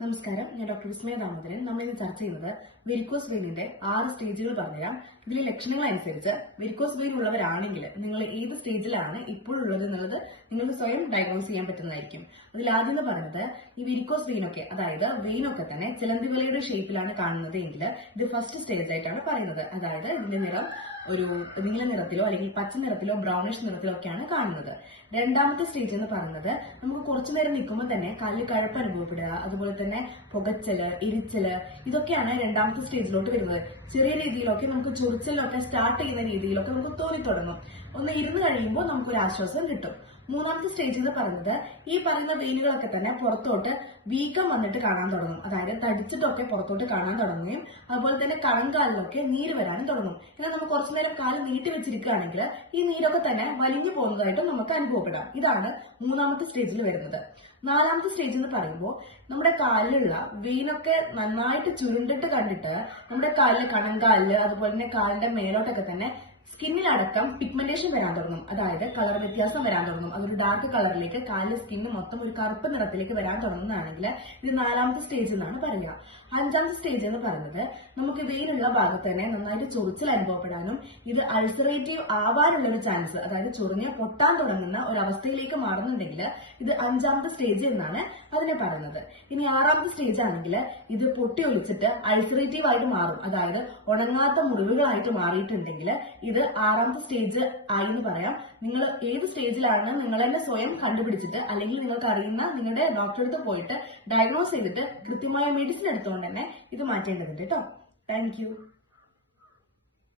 നമസ്കാരം, ഞാൻ ഡോക്ടർ വിസ്മയ ദാമോദരൻ. നമ്മൾ ഇന്ന് ചർച്ച ചെയ്യുന്നത് വെരിക്കോസ് വെയിനിന്റെ 6 സ്റ്റേജുകൾ പറഞ്ഞുതരാം. ഇതിലെ ലക്ഷണങ്ങൾ അനുസരിച്ച് വെരിക്കോസ് വെയിൻ ഉള്ളവരാണെങ്കിൽ നിങ്ങൾ ഏത് സ്റ്റേജിലാണ് ഇപ്പോഴുള്ളത് എന്നുള്ളത് നിങ്ങൾക്ക് സ്വയം ഡയഗ്നോസ് ചെയ്യാൻ പറ്റുന്നതായിരിക്കും. അതിൽ ആദ്യം പറയുന്നത് ഈ വെരിക്കോസ് വെയിനൊക്കെ, അതായത് വെയിനൊക്കെ തന്നെ ചിലന്തി വലയുടെ ഷേപ്പിലാണ് കാണുന്നത് എങ്കിൽ ഇത് ഫസ്റ്റ് സ്റ്റേജ് ആയിട്ടാണ് പറയുന്നത്. അതായത് ഇതിന്റെ നിറം ഒരു നീല നിറത്തിലോ അല്ലെങ്കിൽ പച്ച നിറത്തിലോ ബ്രൗണിഷ് നിറത്തിലോ ഒക്കെയാണ് കാണുന്നത്. രണ്ടാമത്തെ സ്റ്റേജ് എന്ന് പറയുന്നത് നമുക്ക് കുറച്ചു നേരം നിൽക്കുമ്പോൾ തന്നെ കാലിൽ കഴപ്പ് അനുഭവപ്പെടുക, അതുപോലെ തന്നെ പുകച്ചല്, എരിച്ചല്, ഇതൊക്കെയാണ് രണ്ടാമത്തെ സ്റ്റേജിലോട്ട് വരുന്നത്. ചെറിയ രീതിയിലൊക്കെ നമുക്ക് ചൊറിച്ചലിലൊക്കെ സ്റ്റാർട്ട് ചെയ്യുന്ന രീതിയിലൊക്കെ നമുക്ക് തോന്നി തുടങ്ങും. ഒന്ന് ഇരുന്ന് കഴിയുമ്പോൾ നമുക്കൊരു ആശ്വാസം കിട്ടും. മൂന്നാമത്തെ സ്റ്റേജ് എന്ന് പറയുന്നത് ഈ പറയുന്ന വെയിനുകളൊക്കെ തന്നെ പുറത്തോട്ട് വീക്കം വന്നിട്ട് കാണാൻ തുടങ്ങും. അതായത് തടിച്ചിട്ടൊക്കെ പുറത്തോട്ട് കാണാൻ തുടങ്ങുകയും അതുപോലെ തന്നെ കണങ്കാലിലൊക്കെ നീര് വരാനും തുടങ്ങും. എന്നാൽ നമുക്ക് കുറച്ചു നേരം കാല് നീട്ടി വെച്ചിരിക്കുകയാണെങ്കിൽ ഈ നീരൊക്കെ തന്നെ വലിഞ്ഞു പോകുന്നതായിട്ടും നമുക്ക് അനുഭവപ്പെടാം. ഇതാണ് മൂന്നാമത്തെ സ്റ്റേജിൽ വരുന്നത്. നാലാമത്തെ സ്റ്റേജ് എന്ന് പറയുമ്പോൾ നമ്മുടെ കാലിലുള്ള വെയിനൊക്കെ നന്നായിട്ട് ചുരുണ്ടിട്ട് കണ്ടിട്ട് നമ്മുടെ കാലിലെ കണങ്കാലില് അതുപോലെ തന്നെ കാലിന്റെ മേലോട്ടൊക്കെ തന്നെ സ്കിന്നിലടക്കം പിഗ്മെന്റേഷൻ വരാൻ തുടങ്ങും. അതായത് കളർ വ്യത്യാസം വരാൻ തുടങ്ങും. അതൊരു ഡാർക്ക് കളറിലേക്ക് കാലിലെ സ്കിന്ന് മൊത്തം ഒരു കറുപ്പ് നിറത്തിലേക്ക് വരാൻ തുടങ്ങുന്നതാണെങ്കിൽ ഇത് നാലാമത്തെ സ്റ്റേജ് എന്നാണ് പറയുക. അഞ്ചാമത്തെ സ്റ്റേജ് എന്ന് പറയുന്നത് നമുക്ക് വെയിനുള്ള ഭാഗത്ത് തന്നെ നന്നായിട്ട് ചൊറിച്ചിൽ അനുഭവപ്പെടാനും ഇത് അൾസറേറ്റീവ് ആവാനുള്ള ഒരു ചാൻസ്, അതായത് ചൊറിഞ്ഞ് പൊട്ടാൻ തുടങ്ങുന്ന ഒരു അവസ്ഥയിലേക്ക് മാറുന്നുണ്ടെങ്കിൽ ഇത് അഞ്ചാമത്തെ സ്റ്റേജ് എന്നാണ് അതിനെ പറയുന്നത്. ഇനി ആറാമത്തെ സ്റ്റേജ് ആണെങ്കിൽ ഇത് പൊട്ടി ഒലിച്ചിട്ട് അൾസറേറ്റീവ് ആയിട്ട് മാറും. അതായത് ഉണങ്ങാത്ത മുറിവുകളായിട്ട് മാറിയിട്ടുണ്ടെങ്കിൽ ഇത് ആറാമത്തെ സ്റ്റേജ് ആയി എന്ന് പറയാം. നിങ്ങൾ ഏത് സ്റ്റേജിലാണ് നിങ്ങൾ തന്നെ സ്വയം കണ്ടുപിടിച്ചിട്ട് അല്ലെങ്കിൽ നിങ്ങൾക്ക് അറിയുന്ന നിങ്ങളുടെ ഡോക്ടറെ അടുത്ത് പോയിട്ട് ഡയഗ്നോസ് ചെയ്തിട്ട് കൃത്യമായ മെഡിസിൻ എടുത്തുകൊണ്ട് തന്നെ ഇത് മാറ്റേണ്ടതുണ്ട് കേട്ടോ. Thank you.